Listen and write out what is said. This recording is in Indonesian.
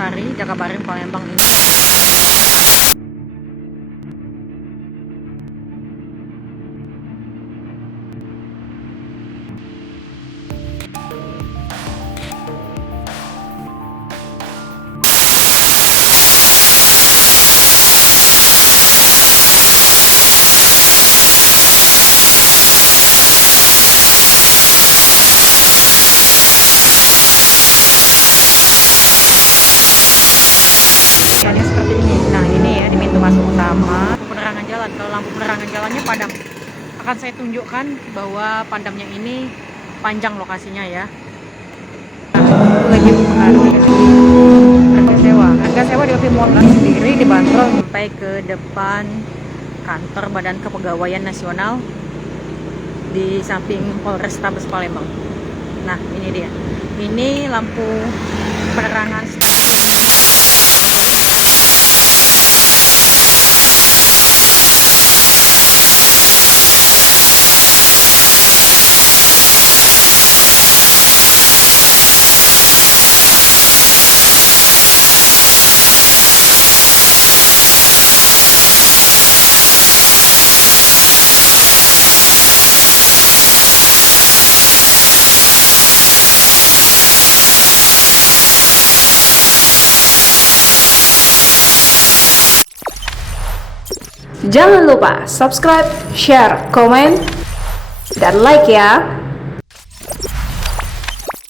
Lestari, Jakabaring, Palembang ini. Misalnya seperti ini. Nah, ini ya di pintu masuk utama. Penerangan jalan. Kalau lampu penerangan jalannya padam. Akan saya tunjukkan bahwa padamnya ini panjang lokasinya ya. Nah, lagi harga sewa. Harga sewa di Opti Mall sendiri dibanderol sampai ke depan kantor Badan Kepegawaian Nasional di samping Polrestabes Palembang. Nah, ini dia. Ini lampu penerangan Jangan lupa subscribe, share, komen, dan like ya.